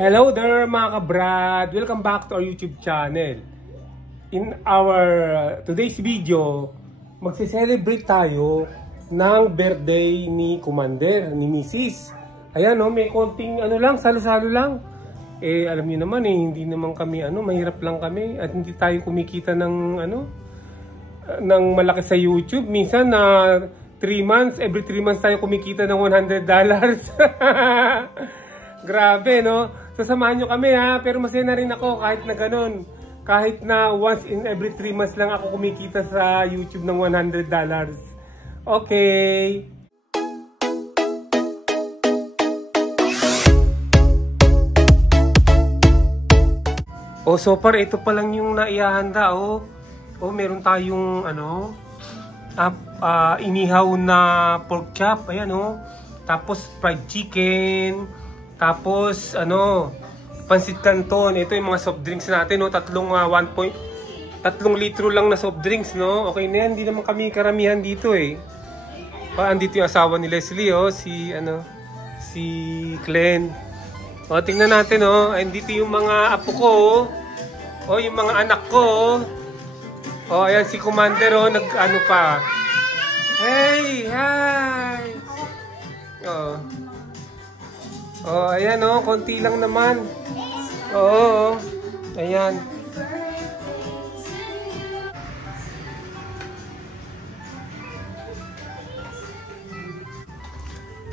Hello there mga kabrad! Welcome back to our YouTube channel. In our today's video, magse-celebrate tayo ng birthday ni Commander, ni Mrs. Ayan may konting lang, salo-salo lang. Alam niyo naman hindi naman kami mahirap lang kami at hindi tayo kumikita ng ng malaki sa YouTube. Minsan na 3 months, every 3 months tayo kumikita ng $100. Grabe, no? Sasamahan nyo kami pero masaya na rin ako kahit na ganun. Kahit na once in every 3 months lang ako kumikita sa YouTube ng $100. Okay. So far ito pa lang yung naihahanda meron tayong inihaw na pork chop, ayan tapos fried chicken. Tapos, pansit canton. Ito yung mga soft drinks natin, 3 litro lang na soft drinks, no? Okay na yan, hindi naman kami karamihan dito, andito yung asawa ni Leslie, si Glenn. Tingnan natin, andito yung mga apo ko, yung mga anak ko, ayan si Commander, pa. Hey, hi! Ayan konti lang naman. Ayan.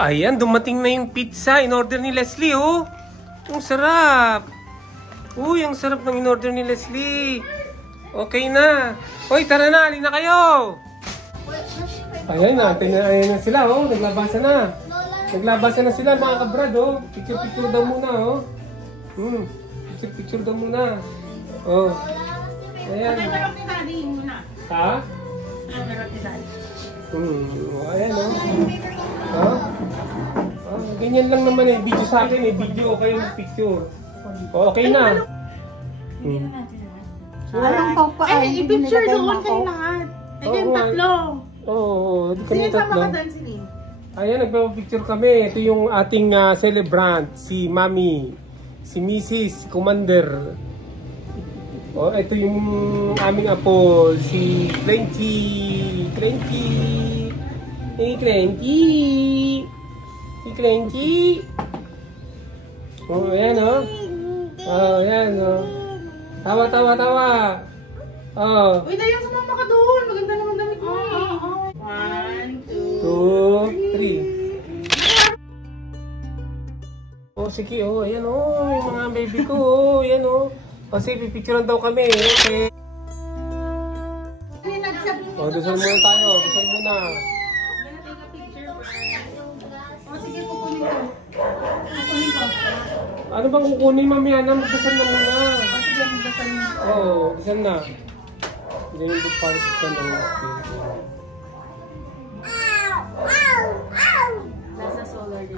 Ayan, dumating na yung pizza. In-order ni Leslie, Ang sarap. Uy, ang sarap ng in-order ni Leslie. Okay na. Hoy, tara na, halina kayo. Ayan na sila, naglabasa na. Naglabasan na sila mga kabrad, Picture daw muna, Picture daw muna. Ayan. Ha? Ayan, ganyan lang naman video sa akin, video, kayo mag-picture. Okay na. I-picture doon kayo lahat. Yung tatlo. Sino sama ka doon, Celine? Ayan, nagpapapicture kami. Ito yung ating celebrant, si Mami, si Mrs. Commander. Ito yung aming apo, si Clenky. Si Clenky. Ayan, ayan, Tawa. Uy, Dayan, sumama ka doon. Maganda naman damit mo. 1, 2, 3. Sige, ayan yung mga baby ko, ayan Kasi pipicturean daw kami, okay. Dasal muna tayo, dasal muna. Sige, kukunin ko. Ano bang kukunin, Mami Ana? Magdasal na muna. Sige, magdasal na. Dasal na. Ganyan ko para dasal na muna. Nasa solar din.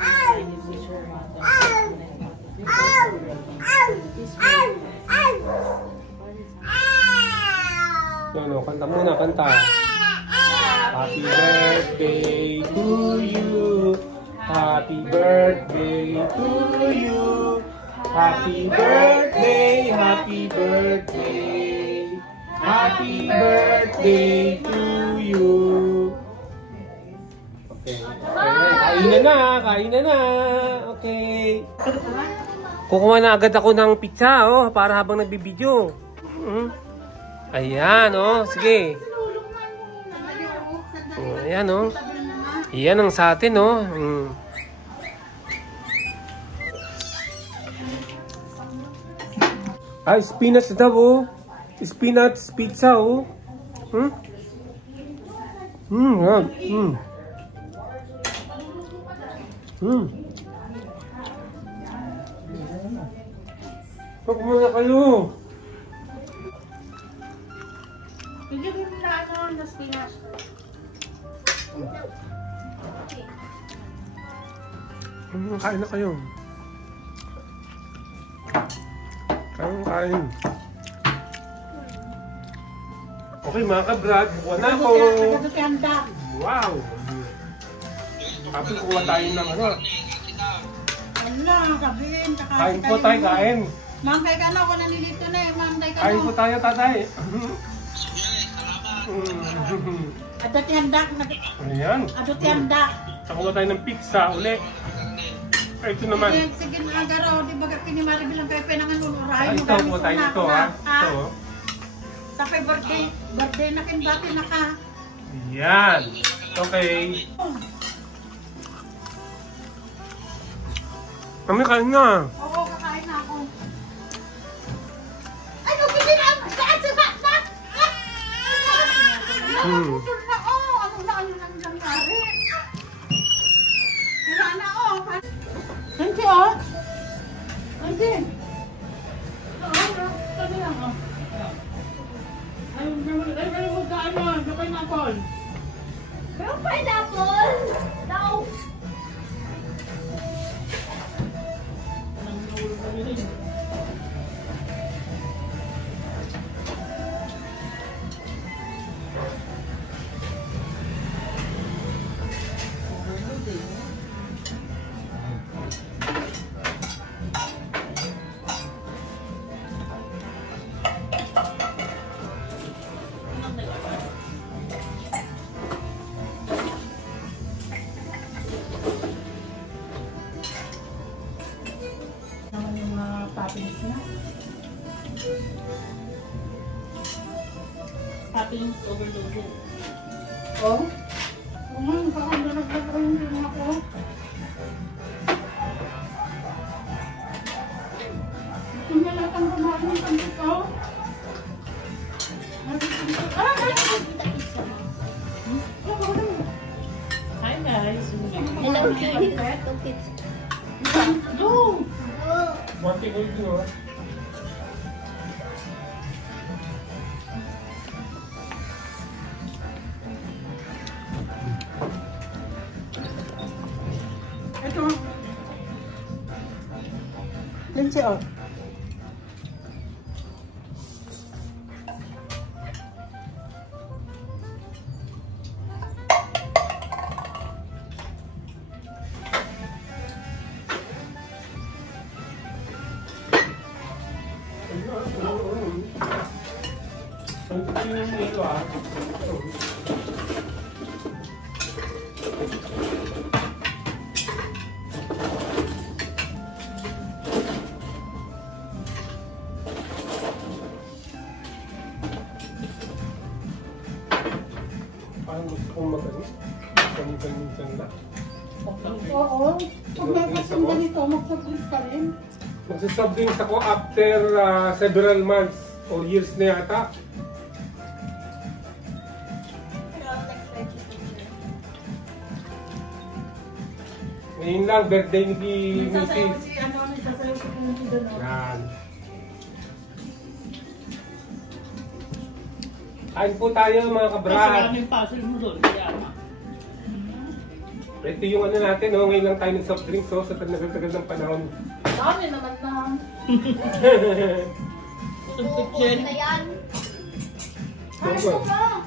Kanta muna, kanta. Happy birthday to you. Happy birthday to you. Happy birthday, happy birthday. Happy birthday to you. Kain na. Okay. Kukuha na agad ako ng pizza, para habang nagbibideo. Ayan, sige. Ayan, Iyan ang sa atin, Spinach daw, Spinach pizza, Pag muna kayo. Bigyan mo na spinach. Kain na kayo. Kain. Okay mga kabrad, bukuha na ako. Wow! Tapos kuha tayo ng Wala, sabihin. Kain po tayo, kain. Ma'am, kay ka na ako nalilito na eh. Ma'am, kay ka Kain po tayo, tatay. Ato tiyanda. Ayan. Ato tiyanda. Saka tayo ng pizza uli. Ito naman. Sige na agaraw. Di ba kinimari bilang kayo penangan unuray. Ito po tayo ito ha. Ito. Tapay birthday. Birthday na kinbati na ka. Ayan. Okay. Kami kain na. Oo, kakain na ako. Ay, nagkili na! Saan sa saksak? Putol na, oh! Ano nang nangyari? Sira na, oh! Nanti, oh! Nanti! Oo, sabi lang, oh. Ay, magkaan mo. Gapay na, Paul. Pero pineapple? No! Toppings na. Toppings overloaded. Oh? Baka nalaglag din ako. Ito na lahat ang kumain ng pansit ko. Hi guys. Hello guys. No! Buti ko ito ha. Ito. Lindsay, oh. Ang ito ha. Parang gusto kong mag-ano. Minsan na. Oo. Pag may kasing ganito, magpaplis ka rin. Magsasoft drinks ako after several months or years na yata. Ngayon lang, birthday ni Nagsasayaw Mrs. si nagsasayaw si Pinky doon. Yan. Kain po tayo mga kabrad. yung puzzle mo doon. Kaya nga. Ito yung ano natin, oh, ngayon lang tayo ng soft drinks sa tagal ng panahon. Dami naman na. Tumpik Na yan. Ay, ito ba?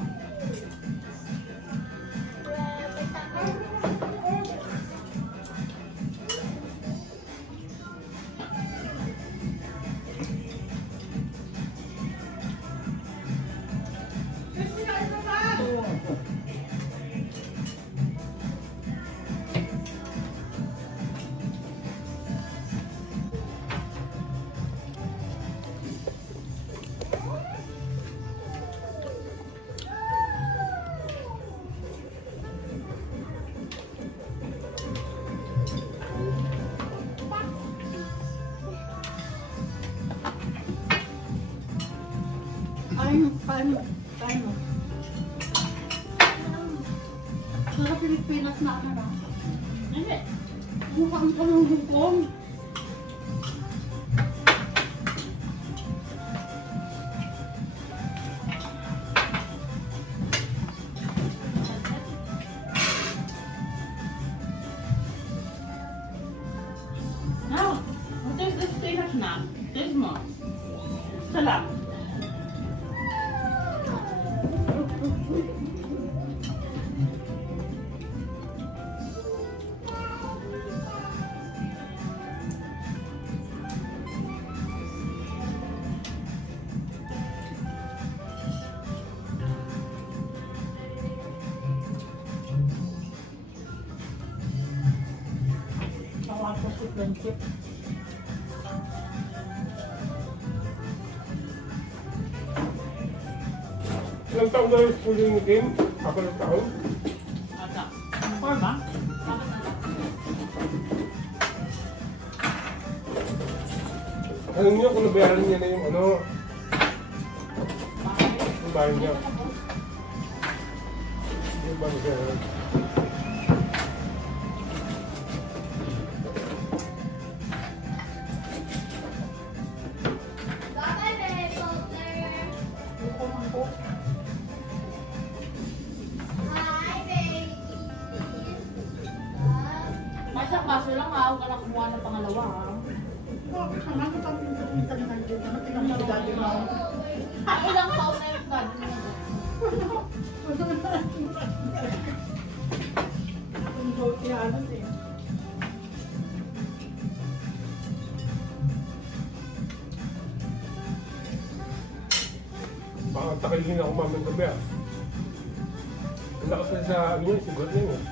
Paano? Sa Pilipinas na ano na? Hindi. Mukhang ka ng Hong Kong. Now, what is this spinach now? This more. Salam. friendship. Ilang taon na yung school ni Kim? 4 na taon? Ata. 4 ba? Alam niyo kung nabayaran niya na yung ano? Yung bahay niya. Yung bahay niya. Bye-bye, baby Walter. Hi, baby. Masa kaso lang ha, huwag ka na kumuha ng pangalawa ha. Bakit naman ito ang pinta na kayo dito? Tingnan mo dati mo. Ilang taon na yung garden mo? Ang joke yan eh. Baka takalihin ako mamang gabi ah. Ang lakas na sa ano yun, sugat na yun.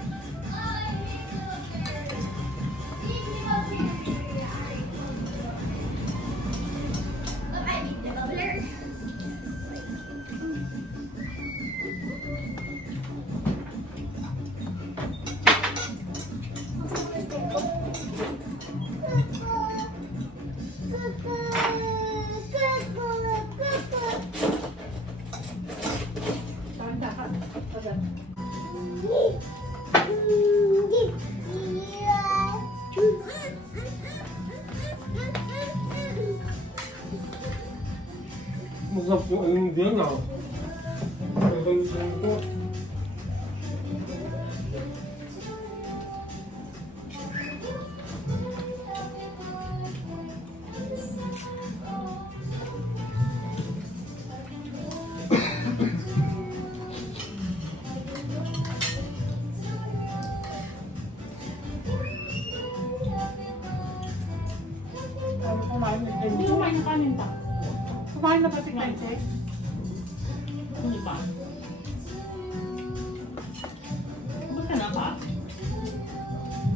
Bye-bye, baby Walter. Tanda ka. Tanda. Masarap yung ano din ah. Resolution ko. Ano kumain na Hindi kumain ng kanin pa. Kumain na ba si Kanche? Hindi pa. Basta na pa?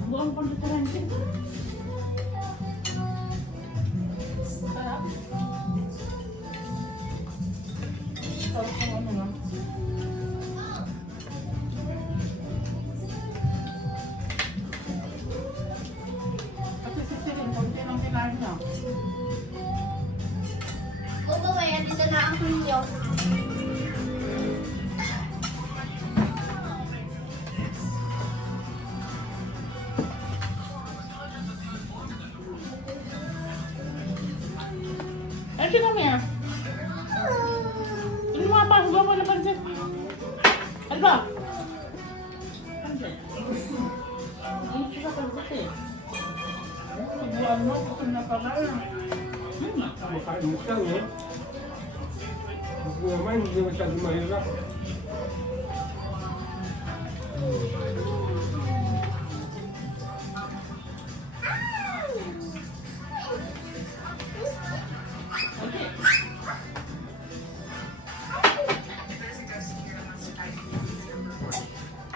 Buong pa dito rin. Sarap. Sarap ng ano na. Kasi si Sirin, konti lang kinain niya. Umuwi, dito na ang kunyo. Eh, sino Mir? Ano mga pa? Huwag mo na pansin. Ano ba? Pansin. Ano siya pansin eh? Subuan mo, kasi na pala yun. Makain mo siya, no? Hindi naman, hindi masyadong mahirap.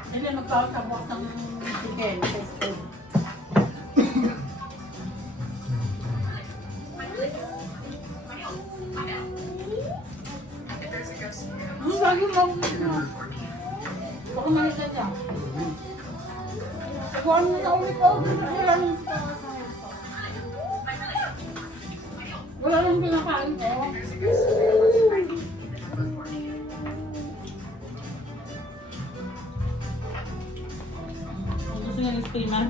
Hindi magkakabok ng chicken. Ang lagi mo. Baka malita niya. Kuhaan mo na ulit ako. Wala nang pinakain ko. Ang gusto niya ng steamer.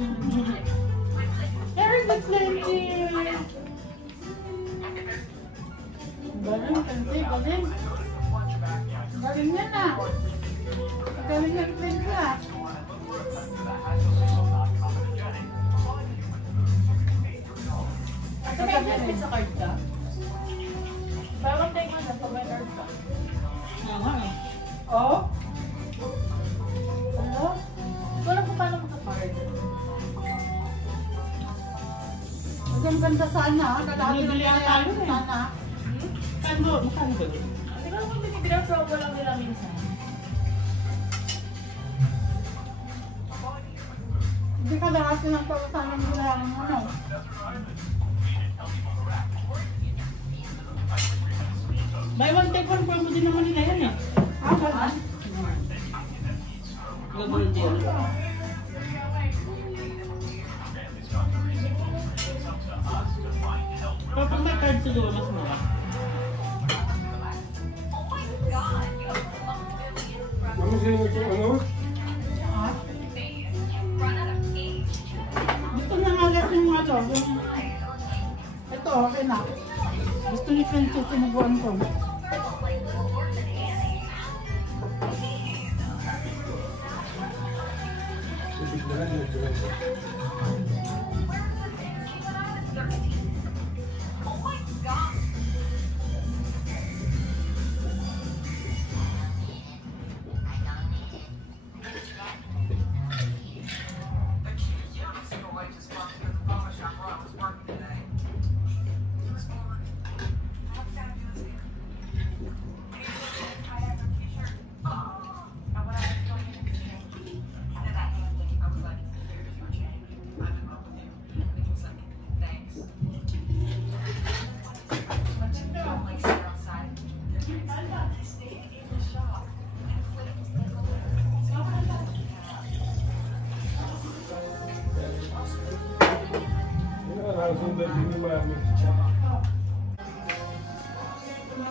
Very good plenty. Galing, kansi, galing. Galing yan ah. Galing yan, kansi ah. Kaya may sa card ka? Parang tayo nga na pag may card ka. Nga nga eh. Oh? Ano? Wala ko paano maka-card. Ang ganda sana ah. Kalahati Bumibili ng ang kaya talo eh. sana. Kano? Makano ba yun? Hindi ko naman binibigyan promo lang nila minsan. Hindi ka lahat ng pagkasalan nila ng ano. Buy one take one promo din naman nila yan eh. Gano'n? Double deal. Kapag may card sa dulo, mas mura. Ano sa'yo ito, ano? Ha? Gusto niya nga ulit yung ano, yung... Ito, okay na. Gusto ni Princess sinubuan ko.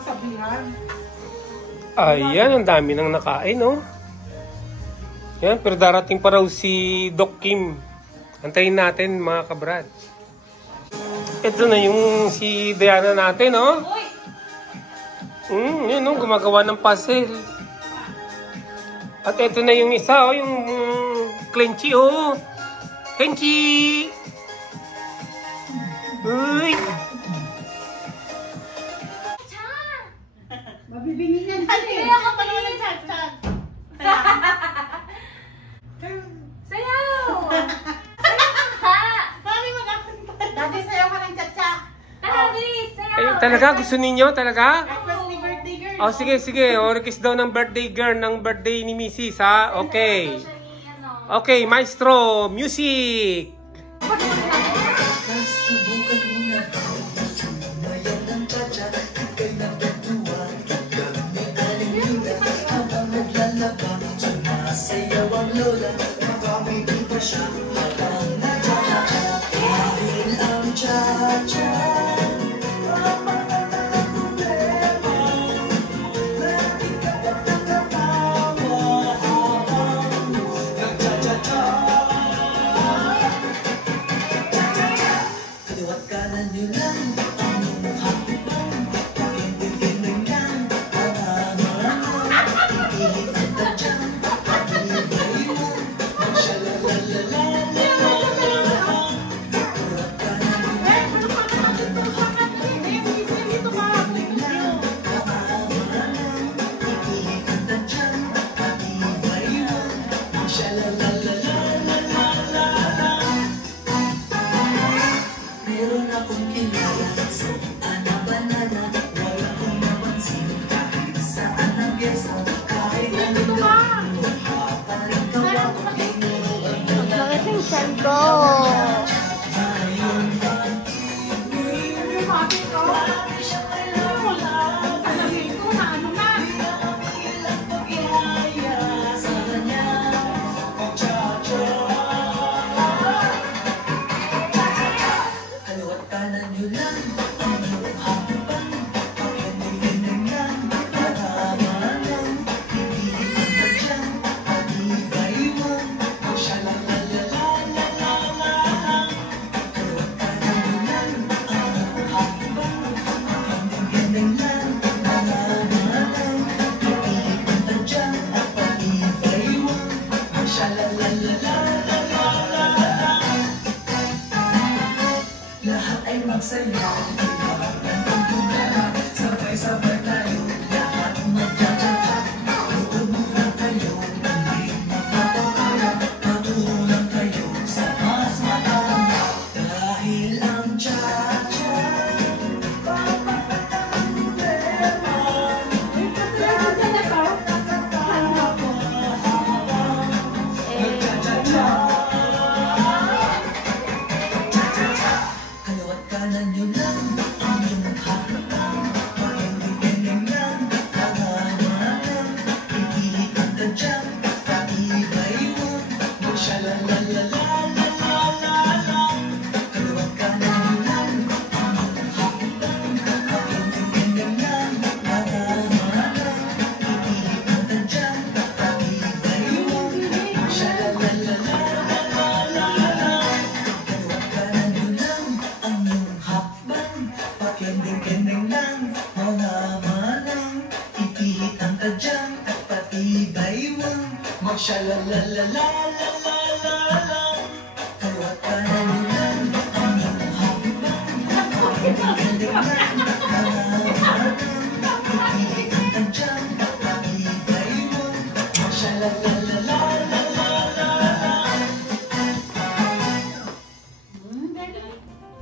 Sabihan. Ayan, ang dami nang nakain, no? Yan, pero darating pa raw si Doc Kim. Antayin natin, mga kabrad. Ito na yung si Diana natin, no? Yun, no? Gumagawa ng puzzle. At ito na yung isa, oh, yung Clenchy, oh. Clenchy! Uy! Mabibingin yan. Kaya ka pa naman nag-chat-chat. Sayaw! Mami, mag-akanta. Dati sayo ka ng tsa-tsa. Tara, bilis! Sayaw! Ay, talaga? Gusto ninyo? Talaga? Request ni birthday girl. Oh, sige, sige. O, request daw ng birthday girl ng birthday ni Mrs. ha? Okay. Okay, maestro, music!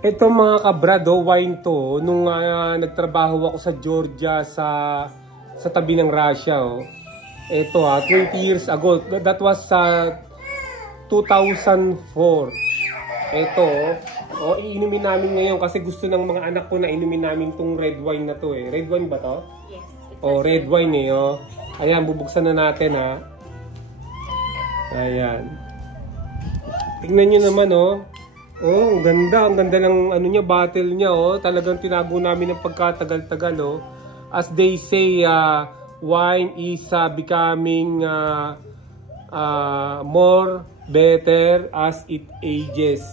Ito mga kabrado, wine to. Nung nagtrabaho ako sa Georgia sa tabi ng Russia. Oh. Ito 20 years ago. That was 2004. Ito, iinumin namin ngayon kasi gusto ng mga anak ko na inumin namin tong red wine na to eh. Red wine ba to? Yes. Red wine eh. Oh. Ayan, bubuksan na natin ha. Ayan. Tingnan nyo naman ang ganda. Ang ganda ng ano niya, bottle niya Talagang tinago namin ng pagkatagal-tagal As they say, wine is becoming more better as it ages.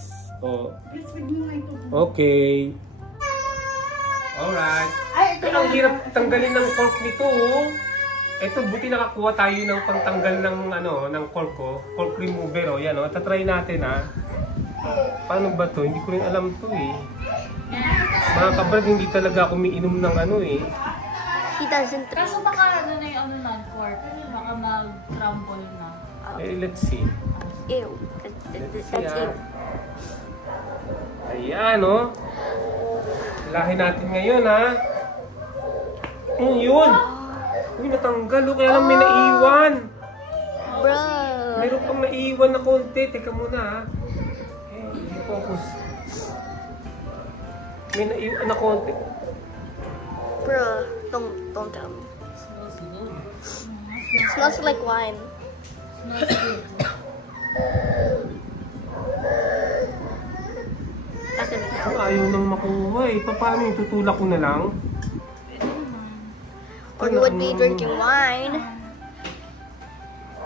Okay. Alright. Pero ang hirap tanggalin ng cork nito. Ito, buti nakakuha tayo ng pangtanggal ng cork cork remover yan Tatry natin Paano ba to? Hindi ko rin alam to eh. Mga kabrad, hindi talaga ako umiinom ng He doesn't. Kaso baka na yung cork. Baka mag-crumble na. Let's see. Ew. Let's That's see ew. Ayan Lahin natin ngayon Yun. Uy, natanggal kaya lang may naiwan. Bro. Meron pang naiwan na konti. Teka muna focus. May naiwan na konti. Bro, don't tell me. It smells like wine. Smells good. Ayaw nang makuha Paano yung tutulak ko na lang? Or you would be drinking wine.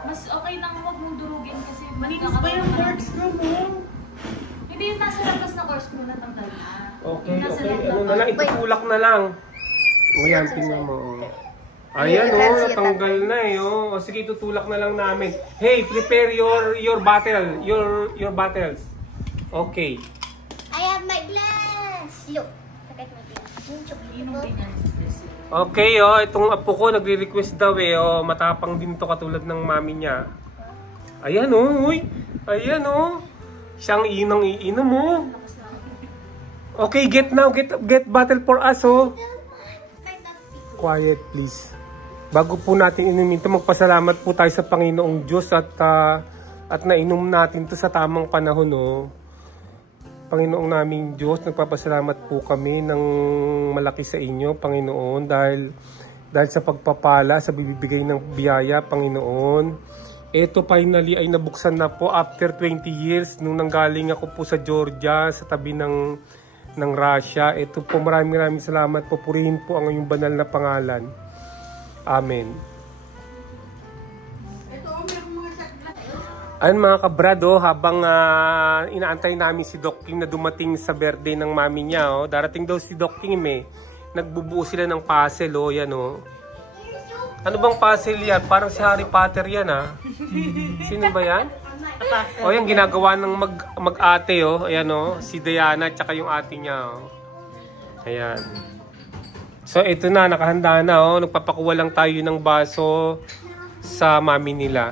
Mas okay lang huwag mong durugin kasi Malinis pa yung corkscrew mo. Hindi yung nasa labas na corkscrew na tanggal na. Okay. Ano na lang, itutulak na lang. Ayan, tingnan mo. Ayan natanggal na sige, tutulak na lang namin. Hey, prepare your bottle. Your bottles. Okay. I have my glass. Look. Look at my glass. Okay, itong apo ko nagre-request daw matapang din to katulad ng mami niya. Ayan uy. Ayan Siyang iinom Okay, get bottle for us Quiet please. Bago po natin inumin ito, magpasalamat po tayo sa Panginoong Diyos at nainom natin to sa tamang panahon Panginoong naming Diyos, nagpapasalamat po kami ng malaki sa inyo, Panginoon, dahil sa pagpapala, sa bibigay ng biyaya, Panginoon. Ito finally ay nabuksan na po after 20 years nung nanggaling ako po sa Georgia, sa tabi ng Russia. Ito po, maraming salamat po. Purihin po ang iyong banal na pangalan. Amen. Ayun mga kabrado, habang inaantay namin si Doc Kim na dumating sa birthday ng mami niya, darating daw si Doc Kim nagbubuo sila ng puzzle, yan Ano bang puzzle yan? Parang si Harry Potter yan Sino ba yan? Yan ginagawa ng mag-ate ayan si Diana at saka yung ate niya Ayan. So ito na, nakahanda na nagpapakuha lang tayo ng baso sa mami nila.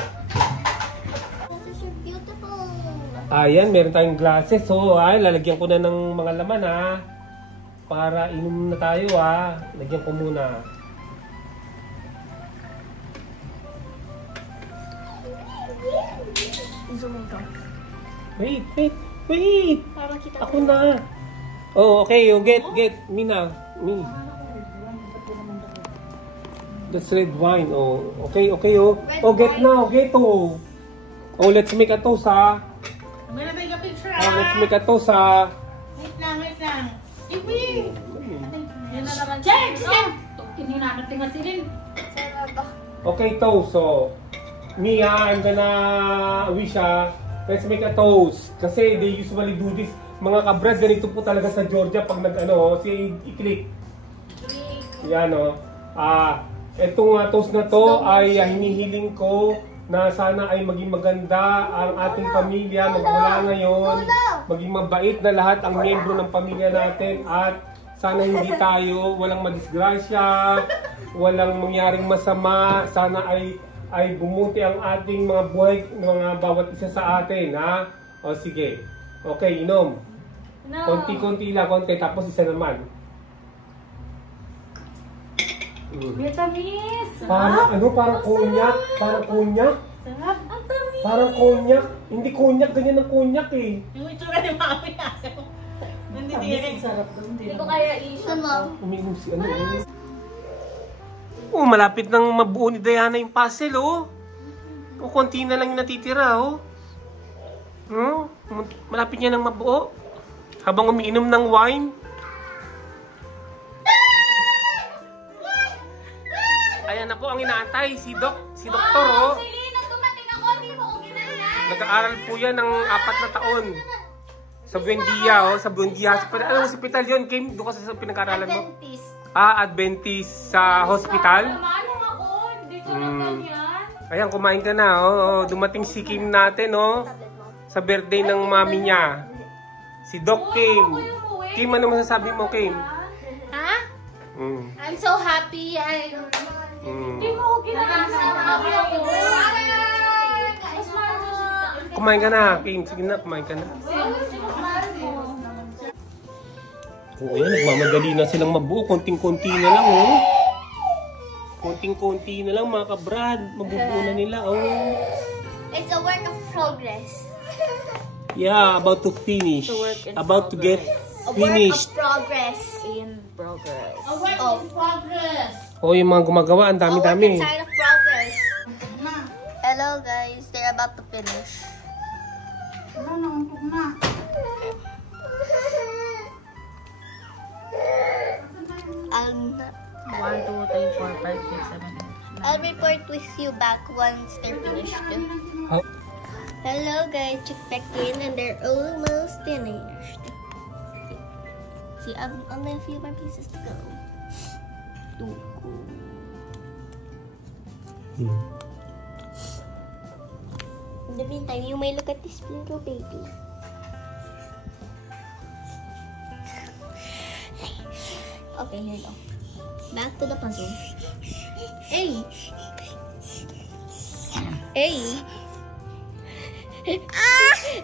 Ayan, meron tayong glasses. So, lalagyan ko na ng mga laman para inom na tayo Lagyan ko muna. Wait. Para makita Ako na. Oh, okay. Oh, get. Mina. Me. That's red wine. Oh, okay. Oh. Oh, get now. Get oh. Oh, let's make a toast, ha. I'm gonna take a picture, Let's make a toast, ha. Wait lang. Iwi! Yan na naman. Jen! Kinina natin nga silin. Okay, toast. So, Mia, I'm gonna wish, ha. Let's make a toast. Kasi they usually do this. Mga kabrad, ganito po talaga sa Georgia pag si i-click. Yan, o. Itong toast na to ay hinihiling ko na sana ay maging maganda ang ating pamilya magmula ngayon, maging mabait na lahat ang miyembro ng pamilya natin at sana hindi tayo walang madisgrasya, walang mangyaring masama, sana ay bumuti ang ating mga buhay, mga bawat isa sa atin, ha? O sige. Okay, inom. Konti-konti lang, tapos isa naman. Vietnamese! Parang konyak. Sarap! Ang tamis! Parang konyak. Hindi konyak, ganyan ang konyak eh. Yung itsura ni Mami na. Hindi tingin. Sarap doon. Hindi ko kaya i-show. Uminom si Oh, malapit nang mabuo ni Diana yung puzzle, oh. O, konti na lang yung natitira, oh. Malapit niya nang mabuo. Habang umiinom ng wine. Ayan na po ang inaantay, si Doktor, oh. Nag-aaral po yan ng 4 na taon. Sa Buendia, oh. Sa Buendia. Anong hospital yun, Kim? Doon ka sa pinag-aaralan mo? Adventist. Adventist sa hospital? Ayan, kumain ka na, oh. Dumating si Kim natin, oh. Sa birthday ng mami niya. Si Doc Kim. Kim, ano masasabi mo, Kim? Ha? I'm so happy. Hindi mo ginagawa. Kumain ka na, Kim. Sige na, kumain ka na. Oo, yan. Nagmamadali na silang mabuo. Konting-konti na lang, oh. Konting-konti na lang, mga kabrad. Mabubuo na nila, oh. It's a work of progress. Yeah, about to finish. About to get finished. A work of progress. In progress. A work in progress. Oh, yung mga gumagawa, ang A work dami-dami. inside of progress. Hello guys, they're about to finish. Nauntok na. I'll report with you back once they're finished. Huh? Hello guys, check back in and they're almost finished. See, I'm only a few more pieces to go. In the meantime, you may look at this little baby. Okay, here we go. Back to the puzzle. Hey! Hey!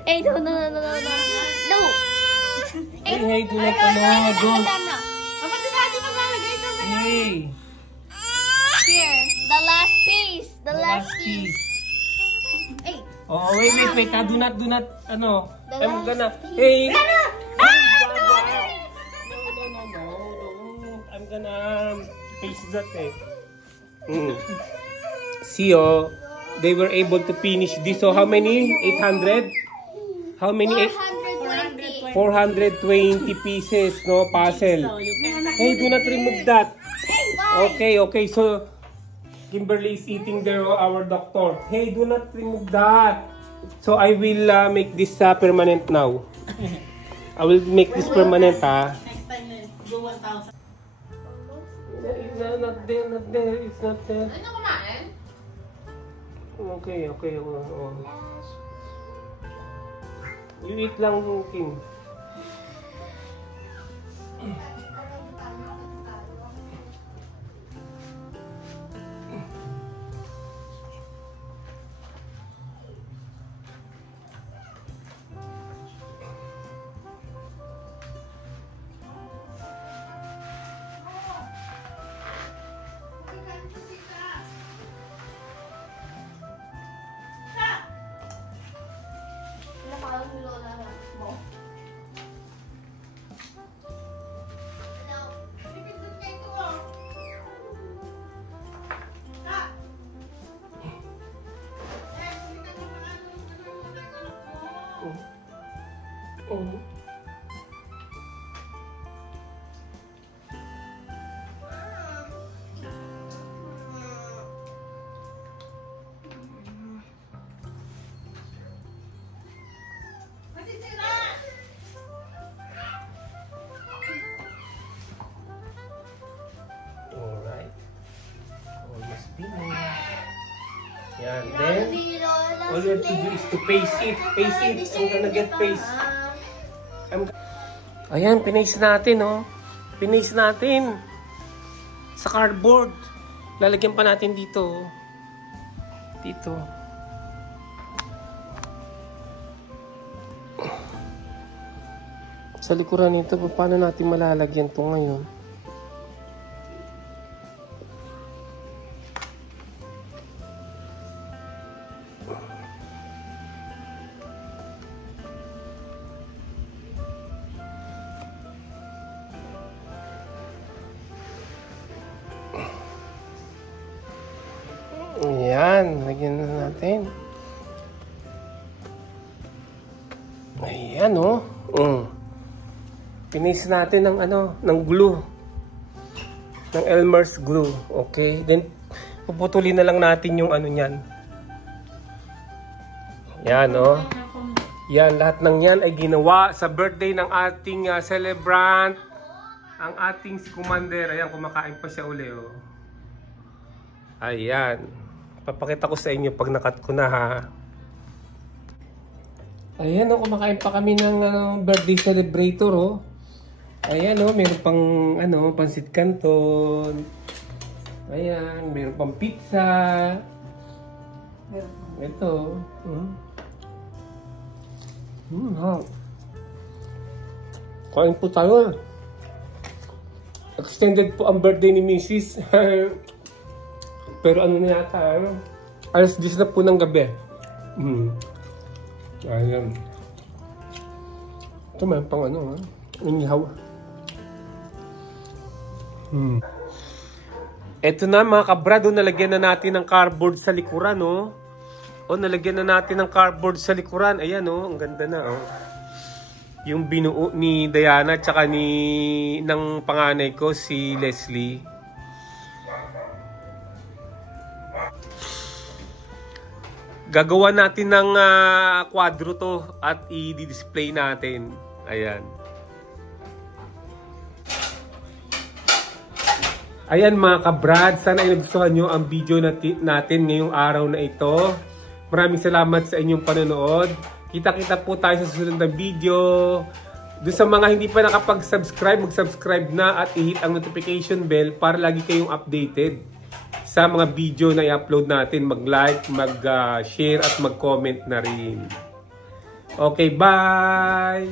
Hey, no! No! Hey, do not don't. Hey! Here, the last piece. The last piece. Hey! Oh, wait. Do not, ano. The I'm last gonna, piece. hey! No! I'm gonna paste that, eh. See, oh. They were able to finish this. So, how many? 800? How many? 420. 420 pieces, no? Puzzle. Hey, do not remove that. Hey, why? Okay. So, Kimberly is eating there, our doctor. Hey, do not remove that. So, I will make this permanent now. I will make this permanent, ha? Next time, go 1,000. It's not there. It's not there. Ano kumain? Okay. Oh. You eat lang, Kim. Oh. Alright. Almost finished. Yan. Then, all you have to do is to paste it. Paste it. I'm gonna get paste. Ayan, pinaste natin, oh. Pinaste natin. Sa cardboard. Lalagyan pa natin dito, oh. Dito. Sa likuran nito, paano natin malalagyan to ngayon? Ayan, lagyan na natin. Ayan, oh. Pinis natin ng ng glue. Ng Elmer's glue. Okay? Then, puputulin na lang natin yung niyan. Yan, oh. Yan, lahat ng yan ay ginawa sa birthday ng ating celebrant. Ang ating si Commander. Ayan, kumakain pa siya uli, oh. Ayan. Papakita ko sa inyo pag nakat ko na, ha. Ayan, oh, kumakain pa kami ng birthday celebrator, oh. Ayan, oh, meron pang pansit canton. Ayan, meron pang pizza. Ito. Kain po tayo. Extended po ang birthday ni Mrs. Pero na yata, alas 10 na po ng gabi. Ayan. Ito may pang inihaw. Ito na mga kabrado, nalagyan na natin ng cardboard sa likuran, oh. O, nalagyan na natin ng cardboard sa likuran. Ayan, oh, ang ganda na, oh. Yung binuo ni Diana at saka ng panganay ko, si Leslie. Gagawa natin ng kwadro to at i-display natin. Ayan. Ayan mga kabrad, sana ay nagustuhan nyo ang video natin ngayong araw na ito. Maraming salamat sa inyong panonood. Kita-kita po tayo sa susunod na video. Doon sa mga hindi pa nakapag-subscribe, mag-subscribe na at i-hit ang notification bell para lagi kayong updated sa mga video na i-upload natin. Mag-like, mag-share at mag-comment na rin. Okay, bye!